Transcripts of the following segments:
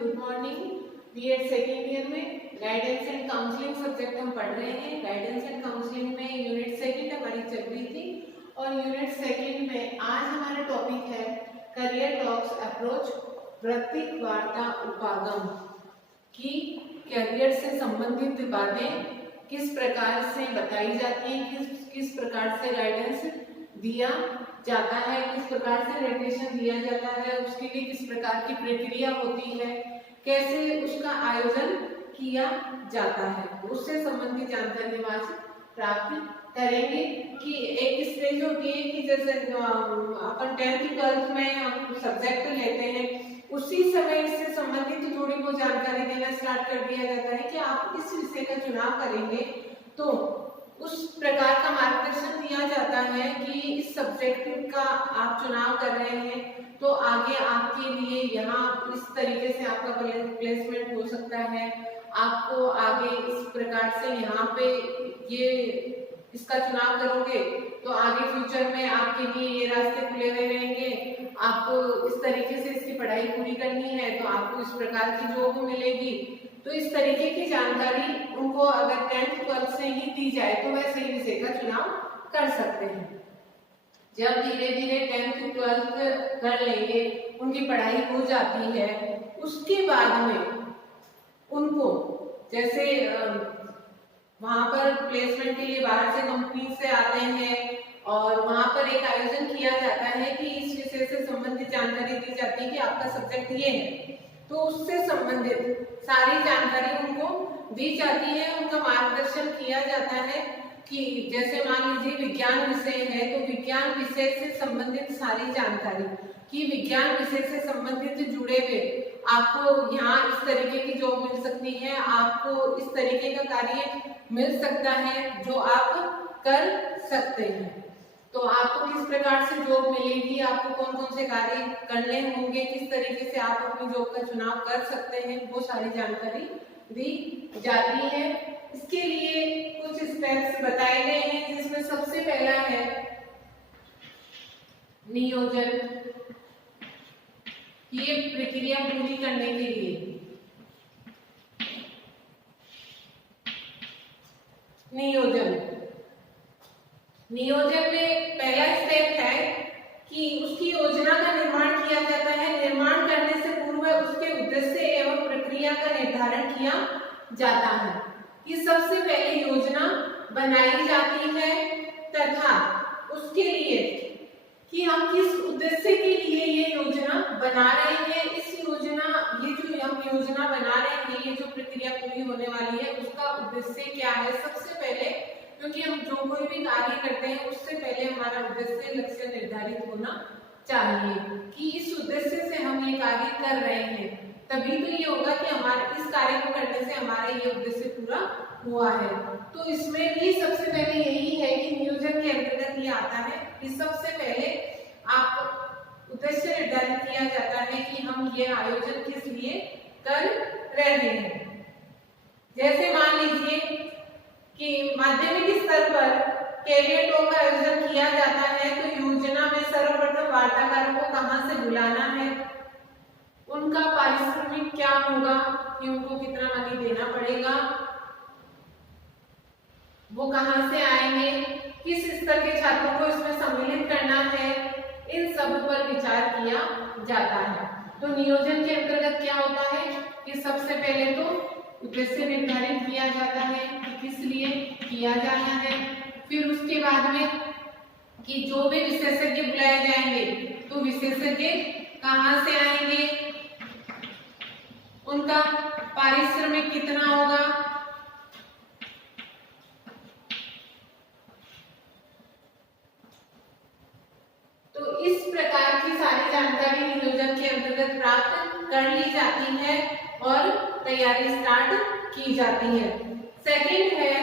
Good morning. BEd second year में guidance and counselling subject हम पढ़ रहे हैं। गाइडेंस एंड काउंसलिंग में यूनिट सेकंड हमारी चल रही थी और यूनिट सेकंड में आज हमारा टॉपिक है करियर टॉक्स अप्रोच, वृत्तिक वार्ता उपागम की करियर से संबंधित बातें किस प्रकार से बताई जाती हैं, किस प्रकार से गाइडेंस दिया जाता है, किस प्रकार से निर्देशन दिया जाता है, उसके लिए किस प्रकार की प्रक्रिया होती है, कैसे उसका आयोजन किया जाता है, उससे संबंधित जानकारी हम आज प्राप्त करेंगे। कि एक स्टेज होती है कि जैसे अपन 10th 12th में हम सब्जेक्ट लेते हैं, उसी समय इससे संबंधित थोड़ी बहुत जानकारी देना स्टार्ट कर दिया जाता है कि आप किस विषय का चुनाव करेंगे, तो उस प्रकार का मार्गदर्शन दिया जाता है कि इस सब्जेक्ट का आप चुनाव कर रहे हैं तो आगे आपके लिए यहाँ इस तरीके से आपका प्लेसमेंट हो सकता है, आपको आगे इस प्रकार से यहाँ पे ये इसका चुनाव करोगे तो आगे फ्यूचर में आपके लिए ये रास्ते खुले हुए रहेंगे, आपको इस तरीके से इसकी पढ़ाई पूरी करनी है तो आपको इस प्रकार की जॉब मिलेगी। तो इस तरीके की जानकारी उनको अगर 10th 12th से ही दी जाए तो वह सही विषय का चुनाव कर सकते हैं। जब धीरे धीरे 10th 12th कर लेंगे, उनकी पढ़ाई हो जाती है, उसके बाद में उनको जैसे वहां पर प्लेसमेंट के लिए बाहर से कंपनी से आते हैं और वहां पर एक आयोजन किया जाता है कि इस विषय से संबंधित जानकारी दी जाती है कि आपका सब्जेक्ट ये है, तो उससे संबंधित सारी जानकारी उनको दी जाती है, उनका मार्गदर्शन किया जाता है। कि जैसे मान लीजिए विज्ञान विषय है तो विज्ञान विषय से संबंधित सारी जानकारी कि विज्ञान विषय से संबंधित जुड़े हुए आपको यहाँ इस तरीके की जॉब मिल सकती है, आपको इस तरीके का कार्य मिल सकता है जो आप कर सकते हैं। तो आपको किस प्रकार से जॉब मिलेगी, आपको कौन कौन से कार्य करने होंगे, किस तरीके से आप अपनी जॉब का चुनाव कर सकते हैं, वो सारी जानकारी दी जाती है। इसके लिए कुछ स्टेप्स बताए गए हैं, जिसमें सबसे पहला है नियोजन। ये प्रक्रिया पूरी करने के लिए नियोजन में पहला स्टेप है कि उसकी योजना का निर्माण किया जाता है। निर्माण करने से पूर्व उसके उद्देश्य एवं प्रक्रिया का निर्धारण किया जाता है कि सबसे पहले योजना बनाई जाती है तथा उसके लिए कि हम किस उद्देश्य के लिए ये योजना बना रहे हैं, इस योजना ये जो हम योजना बना रहे हैं, ये जो प्रक्रिया पूरी होने वाली है उसका उद्देश्य क्या है। सबसे पहले क्योंकि हम जो कोई भी कार्य करते हैं उससे पहले हमारा उद्देश्य लक्ष्य निर्धारित होना चाहिए कि इस उद्देश्य से हम ये कार्य कर रहे हैं, तभी तो ये होगा कि हमारे इस कार्य को करने से हमारा ये उद्देश्य पूरा हुआ है। तो इसमें भी सबसे पहले यही है कि नियोजन के अंतर्गत ये आता है कि सबसे पहले आप उद्देश्य निर्धारित किया जाता है कि हम ये आयोजन किस लिए कर रहे हैं। जैसे मान लीजिए कि माध्यमिक स्तर पर कैरियर टॉक का आयोजन किया जाता है तो योजना में सर्वप्रथम वार्ताकारों को कहां से बुलाना है, उनका पारिश्रमिक क्या होगा कि उनको कितना मनी देना पड़ेगा, वो कहां से आएंगे, किस स्तर के छात्रों को इसमें सम्मिलित करना है, इन सब पर विचार किया जाता है। तो नियोजन के अंतर्गत क्या होता है कि सबसे पहले तो उद्देश्य निर्धारित किया जाता है कि किस लिए किया जाना है, फिर उसके बाद में कि जो भी विशेषज्ञ बुलाए जाएंगे तो विशेषज्ञ कहां से आएंगे, उनका पारिश्रमिक कितना होगा, तो इस प्रकार की सारी जानकारी नियोजन के अंतर्गत प्राप्त कर ली जाती है और तैयारी स्टार्ट की जाती है। सेकंड है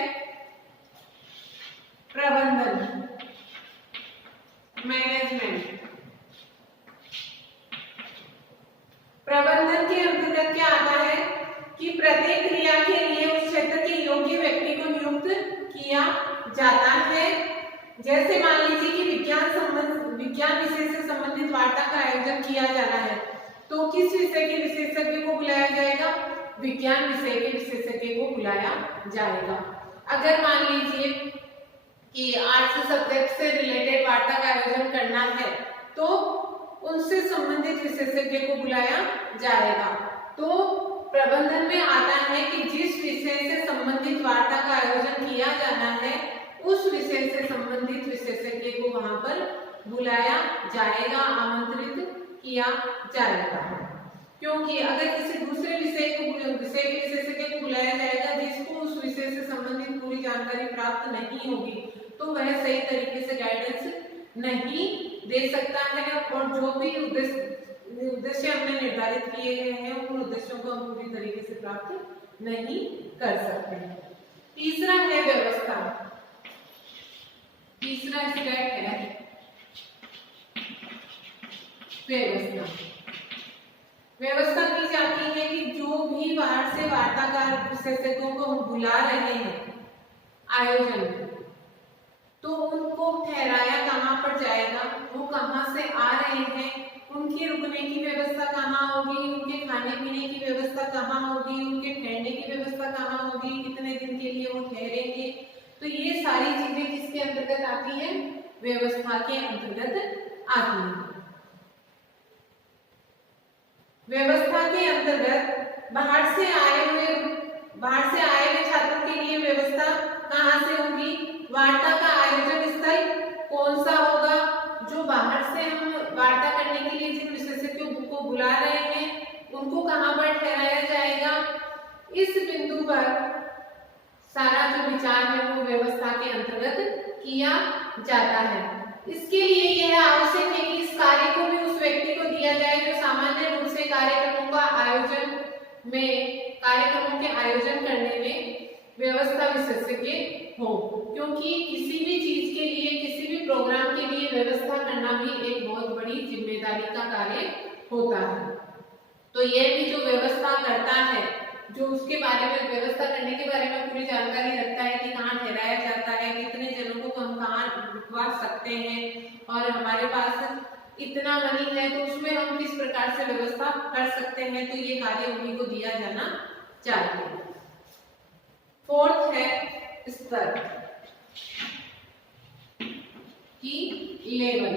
प्रबंधन, मैनेजमेंट। प्रबंधन के अंतर्गत क्या आता है कि प्रत्येक क्रिया के लिए उस क्षेत्र के योग्य व्यक्ति को नियुक्त किया जाता है। जैसे मान लीजिए कि विज्ञान विषय से संबंधित वार्ता का आयोजन किया जाना है तो किस विषय के विशेषज्ञ को बुलाया जाएगा? विज्ञान विषय के विशेषज्ञ को बुलाया जाएगा। अगर मान लीजिए कि आर्ट्स सब्जेक्ट से रिलेटेड वार्ता का आयोजन करना है तो उनसे संबंधित विशेषज्ञ को बुलाया जाएगा। तो प्रबंधन में आता है कि जिस विषय से संबंधित वार्ता का आयोजन किया जाना है उस विषय से संबंधित विशेषज्ञ को वहां पर बुलाया जाएगा, आमंत्रित किया जाएगा। क्योंकि अगर किसी दूसरे विषय के विशेषज्ञ को बुलाया जाएगा जिसको उस विषय से संबंधित पूरी जानकारी प्राप्त नहीं होगी तो वह सही तरीके से गाइडेंस नहीं दे सकता है और जो भी उद्देश्य हमने निर्धारित किए गए हैं उन उद्देश्यों को हम पूरी तरीके से प्राप्त नहीं कर सकते हैं। तीसरा है व्यवस्था। तीसरा स्टेप है व्यवस्था। व्यवस्था की जाती है कि जो भी बाहर से वार्ताकार विशेषज्ञों को हम बुला रहे हैं आयोजन, तो उनको ठहराया कहाँ पर जाएगा, वो कहाँ से आ रहे हैं, उनके रुकने की व्यवस्था कहाँ होगी, उनके खाने पीने की व्यवस्था कहाँ होगी, उनके ठहरने की व्यवस्था कहाँ होगी, कितने दिन के लिए वो ठहरेंगे। तो ये सारी चीजें किसके अंतर्गत आती है? व्यवस्था के अंतर्गत आती है। व्यवस्था के अंतर्गत बाहर से आए हुए छात्रों के लिए व्यवस्था कहाँ से होगी? वार्ता का आयोजन स्थल कौन सा होगा? जो बाहर से हम वार्ता करने के लिए जिन विशेषज्ञों को बुला रहे हैं उनको कहाँ पर ठहराया जाएगा? इस बिंदु पर सारा जो विचार है वो व्यवस्था के अंतर्गत किया जाता है। इसके लिए यह आवश्यक है कि इस कार्य को भी उस व्यक्ति को दिया जाए जो सामान्य रूप से कार्यक्रमों के आयोजन करने में व्यवस्था विशेषज्ञ हो, क्योंकि किसी भी चीज के लिए, किसी भी प्रोग्राम के लिए व्यवस्था करना भी एक बहुत बड़ी जिम्मेदारी का कार्य होता है। तो यह भी जो व्यवस्था करता है, जो उसके बारे में व्यवस्था करने के बारे में पूरी जानकारी रखता है कि कहाँ ठहराया जाता है, कितने जनों को हम कहाँ रुकवा सकते हैं और हमारे पास इतना मनी है तो उसमें हम किस प्रकार से व्यवस्था कर सकते हैं, तो ये कार्य उन्हीं को दिया जाना चाहिए। फोर्थ है स्तर की लेवल,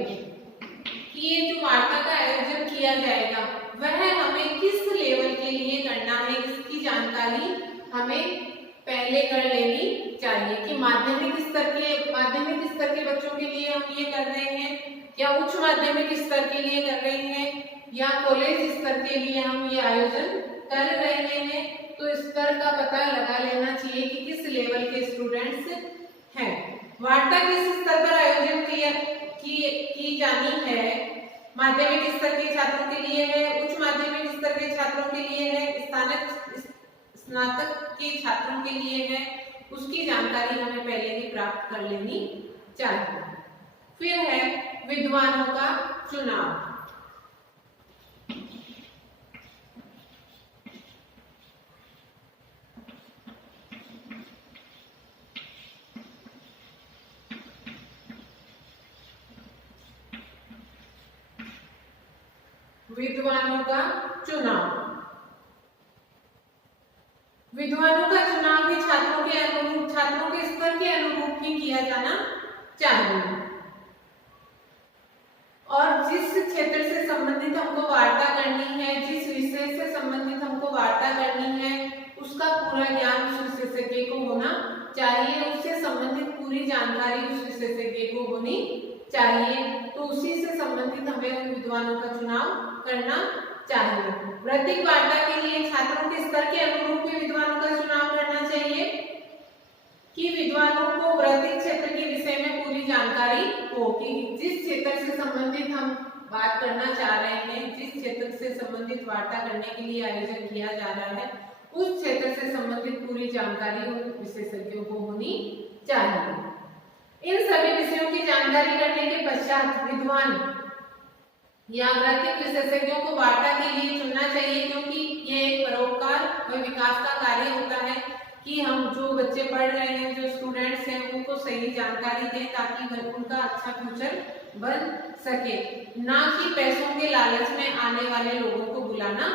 कि ये जो वार्ता का आयोजन किया जाएगा वह हमें किस लेवल के लिए करना है, इसकी जानकारी हमें पहले कर लेनी चाहिए कि माध्यमिक स्तर के बच्चों के लिए हम ये कर रहे हैं या उच्च माध्यमिक स्तर के लिए कर रहे हैं या कॉलेज स्तर के लिए हम ये आयोजन कर रहे हैं। तो स्तर का पता लगा लेना चाहिए कि किस लेवल के स्टूडेंट्स हैं। वार्ता किस स्तर पर आयोजन की जानी है? माध्यमिक स्तर के छात्रों के लिए है, उच्च माध्यमिक स्तर के छात्रों के लिए है, स्नातक के छात्रों के लिए है, उसकी जानकारी हमें पहले ही प्राप्त कर लेनी चाहिए। फिर है विद्वानों का चुनाव। विद्वानों का चुनाव भी छात्रों के स्तर के अनुरूप ही किया जाना चाहिए। और जिस क्षेत्र से संबंधित हमको वार्ता करनी है, जिस विषय से संबंधित हमको वार्ता करनी है, उसका पूरा ज्ञान उस विशेषज्ञ को होना चाहिए, उससे संबंधित पूरी जानकारी उस विशेषज्ञ को होनी चाहिए। तो उसी से संबंधित हमें उन विद्वानों का चुनाव करना चाहिए। वृत्तिक वार्ता के लिए छात्रों के स्तर के अनुरूप भी विद्वानों का चुनाव करना चाहिए कि विद्वानों को वृत्तिक क्षेत्र के विषय में पूरी जानकारी हो कि जिस क्षेत्र से संबंधित हम बात करना चाह रहे हैं, जिस क्षेत्र से संबंधित वार्ता करने के लिए आयोजन किया जा रहा है, उस क्षेत्र से संबंधित पूरी जानकारी उन विशेषज्ञों को होनी चाहिए। इन सभी विषयों की जानकारी करने के पश्चात विद्वान या वृत्तिक विशेषज्ञों को वार्ता के लिए चुनना चाहिए, क्योंकि ये एक परोपकार और विकास का कार्य होता है कि हम जो बच्चे पढ़ रहे हैं, जो स्टूडेंट्स हैं, उनको सही जानकारी दें ताकि उनका अच्छा फ्यूचर बन सके, ना कि पैसों के लालच में आने वाले लोगों को बुलाना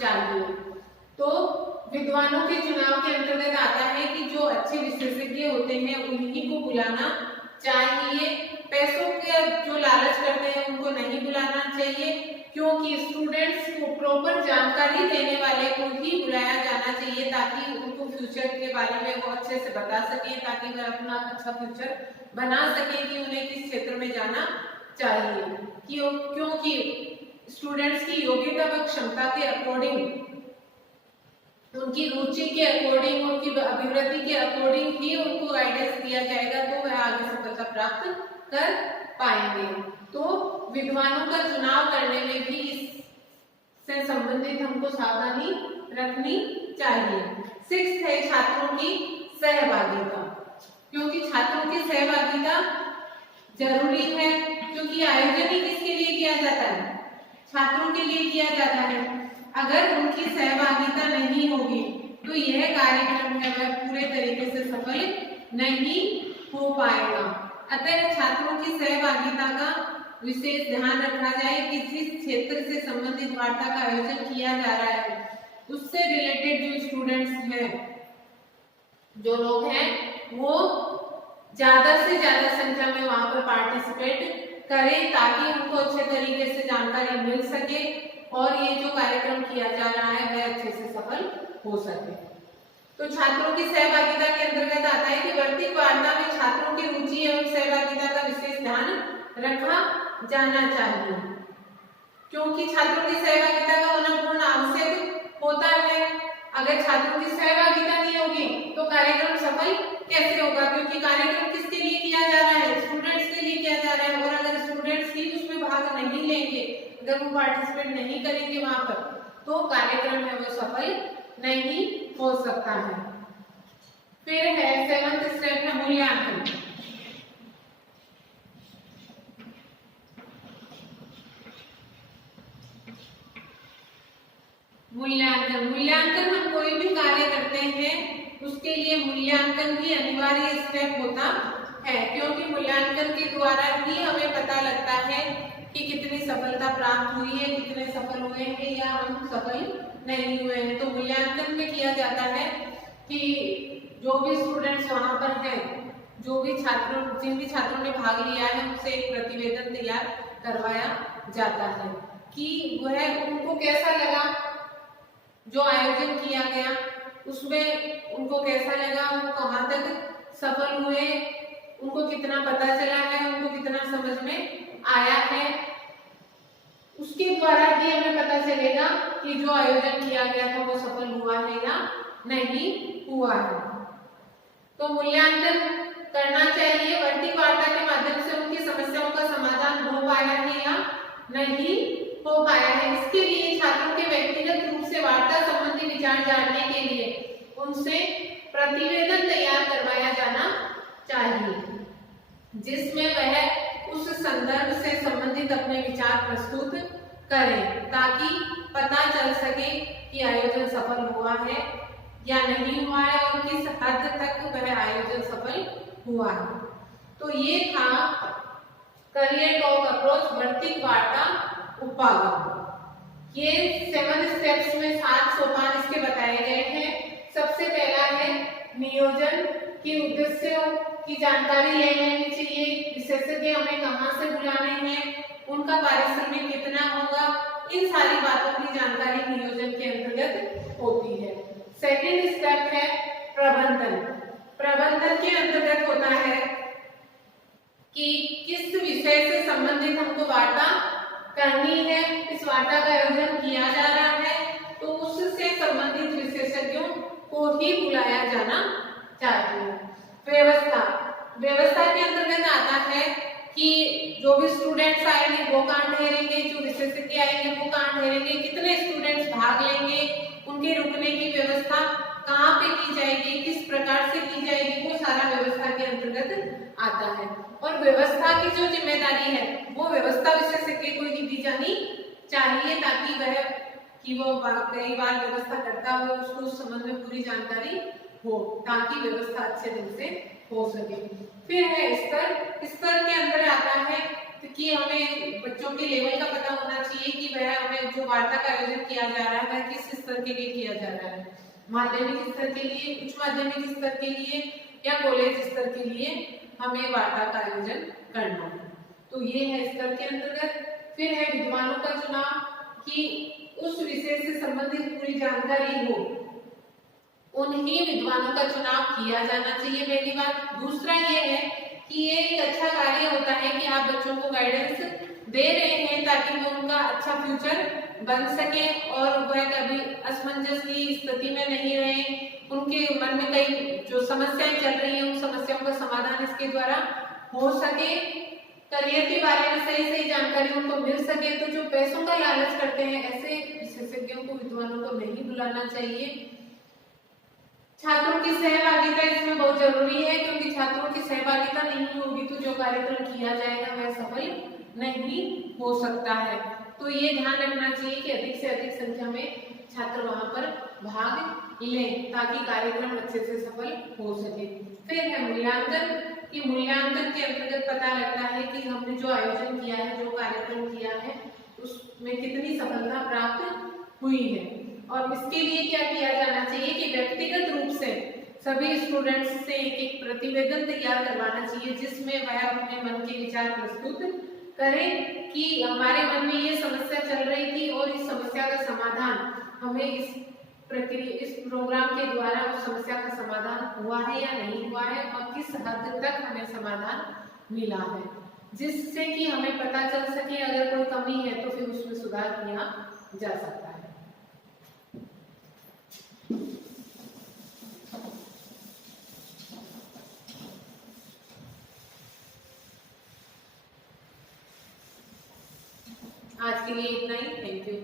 चाहिए। तो विद्वानों के चुनाव के अंतर्गत आता है कि जो अच्छे विशेषज्ञ होते हैं उन्हीं को बुलाना चाहिए। पैसों के जो लालच करते हैं उनको नहीं बुलाना चाहिए, क्योंकि स्टूडेंट्स को प्रॉपर जानकारी देने वाले को ही बुलाया जाना चाहिए, ताकि उनको फ्यूचर के बारे में वो अच्छे से बता सके, ताकि वह अपना अच्छा फ्यूचर बना सके कि उन्हें किस क्षेत्र में जाना चाहिए। क्योंकि स्टूडेंट्स की योग्यता व क्षमता के अकॉर्डिंग, उनकी रुचि के अकॉर्डिंग, उनकी अभिवृद्धि के अकॉर्डिंग ही उनको गाइडेंस दिया जाएगा, तो वह आगे सफलता प्राप्त कर पाएंगे। तो विद्वानों का चुनाव करने में भी इससे संबंधित हमको सावधानी रखनी चाहिए। 6 है छात्रों की सहभागिता, क्योंकि छात्रों की सहभागिता जरूरी है, क्योंकि आयोजन ही किसके लिए किया जाता है? छात्रों के लिए किया जाता है। अगर उनकी सहभागिता नहीं होगी तो यह कार्यक्रम है वह पूरे तरीके से सफल नहीं हो पाएगा। अतः छात्रों की सहभागिता का विशेष ध्यान रखा जाए कि जिस क्षेत्र से संबंधित वार्ता का आयोजन किया जा रहा है उससे रिलेटेड जो स्टूडेंट्स हैं, जो लोग हैं, वो ज्यादा से ज्यादा संख्या में वहां पर पार्टिसिपेट करें, ताकि उनको अच्छे तरीके से जानकारी मिल सके और ये जो कार्यक्रम किया जा रहा है वह अच्छे से सफल हो सके। तो छात्रों की सहभागिता के अंतर्गत आता है कि वर्तमान वार्ता में छात्रों की रुचि एवं सहभागिता का विशेष ध्यान रखा जाना चाहिए, क्योंकि छात्रों की सहभागिता का होना पूर्ण आवश्यक होता है। अगर छात्रों की सहभागिता नहीं होगी तो कार्यक्रम सफल कैसे होगा? क्योंकि कार्यक्रम किसके लिए किया जा रहा है? स्टूडेंट्स के लिए किया जा रहा है, और अगर स्टूडेंट्स ही उसमें भाग नहीं लेंगे, अगर वो पार्टिसिपेट नहीं करेंगे वहां पर, तो कार्यक्रम है वो सफल नहीं हो सकता है। फिर है 7th स्टेप है मूल्यांकन। मूल्यांकन हम कोई भी कार्य करते हैं उसके लिए मूल्यांकन भी अनिवार्य स्टेप होता है, क्योंकि मूल्यांकन के द्वारा ही हमें पता लगता है कि कितनी सफलता प्राप्त हुई है, कितने सफल हुए हैं या हम सफल नहीं हुए हैं। तो मूल्यांकन में किया जाता है कि जो भी स्टूडेंट्स वहां पर हैं, जो भी छात्रों, जिन भी छात्रों ने भाग लिया है उनसे एक प्रतिवेदन तैयार करवाया जाता है कि वह उनको कैसा लगा, जो आयोजन किया गया उसमें उनको कैसा लगा, वो कहाँ तक सफल हुए, उनको कितना पता चला है, उनको कितना समझ में आया है। उसके द्वारा ही हमें पता चलेगा कि जो आयोजन किया गया था वो सफल हुआ है या नहीं हुआ है। तो मूल्यांकन करना चाहिए। वर्ती वार्ता के माध्यम से उनकी समस्याओं का समाधान हो पाया है या नहीं हो पाया है। इसके लिए छात्रों के व्यक्तिगत रूप से वार्ता संबंधी विचार जानने के लिए उनसे प्रतिवेदन तैयार करवाया जाना चाहिए, जिसमें वह उस संदर्भ से संबंधित अपने विचार प्रस्तुत करें, ताकि पता चल सके कि आयोजन सफल हुआ है या नहीं हुआ है और किस हद तक वह आयोजन सफल हुआ है। तो ये था करियर टॉक अप्रोच वर्तिक वार्ता उपागम। ये 7 स्टेप्स में 7 सोपान इसके बताए गए हैं। सबसे पहला है नियोजन की उद्देश्यों की जानकारी ले लेनी चाहिए, विशेषज्ञ हमें कहाँ से बुलाने हैं, उनका पारिश्रमिक कितना होगा, इन सारी बातों की जानकारी नियोजन के अंतर्गत होती है। सेकंड स्टेप है प्रबंधन। प्रबंधन के अंतर्गत होता है कि किस विषय से संबंधित हमको वार्ता करनी है, इस वार्ता का आयोजन किया जा रहा है तो उससे संबंधित विशेषज्ञों को ही बुलाया जाना चाहिए। व्यवस्था के अंतर्गत आता है कि जो भी स्टूडेंट्स आएंगे वो कहाँ ठहरेंगे, जो विशेषज्ञ आएंगे वो कहाँ ठहरेंगे, कितने स्टूडेंट्स भाग लेंगे, उनके रुकने की व्यवस्था कहाँ पे की जाएगी, किस प्रकार से की जाएगी, वो सारा व्यवस्था के अंतर्गत आता है। और व्यवस्था की जो जिम्मेदारी है वो व्यवस्था विशेषज्ञ को ही दी जानी चाहिए, ताकि वह कि वो कई बार व्यवस्था करता हो उसको उस संबंध में पूरी जानकारी हो, ताकि व्यवस्था अच्छे ढंग से हो सके। फिर है स्तर। स्तर के अंदर आता है कि कि हमें बच्चों के लेवल का पता होना चाहिए कि वह हमें जो वार्ता का आयोजन किया जा रहा है वह किस स्तर के लिए किया जा रहा है, माध्यमिक स्तर के लिए, उच्च माध्यमिक स्तर के लिए या कॉलेज स्तर के लिए हमें वार्ता का आयोजन करना है। तो ये है स्तर के अंतर्गत। फिर है विद्वानों का चुनाव, कि उस विषय से संबंधित पूरी जानकारी हो, उन्हीं विद्वानों का चुनाव किया जाना चाहिए, पहली बात। दूसरा ये है कि ये एक अच्छा कार्य होता है कि आप बच्चों को गाइडेंस दे रहे हैं ताकि वो उनका अच्छा फ्यूचर बन सके और वह कभी असमंजस की स्थिति में नहीं रहे, उनके मन में कई जो समस्याएं चल रही हैं उन समस्याओं का समाधान इसके द्वारा हो सके, करियर के बारे में सही सही जानकारी उनको मिल सके। तो जो पैसों का लालच करते हैं ऐसे विशेषज्ञों को, विद्वानों को नहीं बुलाना चाहिए। छात्रों की सहभागिता इसमें बहुत जरूरी है, क्योंकि छात्रों की सहभागिता नहीं होगी तो जो कार्यक्रम किया जाएगा वह सफल नहीं हो सकता है। तो ये ध्यान रखना चाहिए कि अधिक से अधिक संख्या में छात्र वहां पर भाग लें ताकि कार्यक्रम अच्छे से सफल हो सके। फिर है मूल्यांकन, कि मूल्यांकन के अंतर्गत पता लगता है कि हमने जो आयोजन किया है, जो कार्यक्रम किया है, उसमें कितनी सफलता प्राप्त हुई है। और इसके लिए क्या किया जाना चाहिए कि व्यक्तिगत रूप से सभी स्टूडेंट्स से एक एक प्रतिवेदन तैयार करवाना चाहिए जिसमें वह अपने मन के विचार प्रस्तुत करें कि हमारे मन में ये समस्या चल रही थी और इस समस्या का समाधान हमें इस प्रक्रिया, इस प्रोग्राम के द्वारा उस समस्या का समाधान हुआ है या नहीं हुआ है और किस हद तक हमें समाधान मिला है, जिससे कि हमें पता चल सके अगर कोई कमी है तो फिर उसमें सुधार किया जा सकता है। आज के लिए इतना ही। Thank you.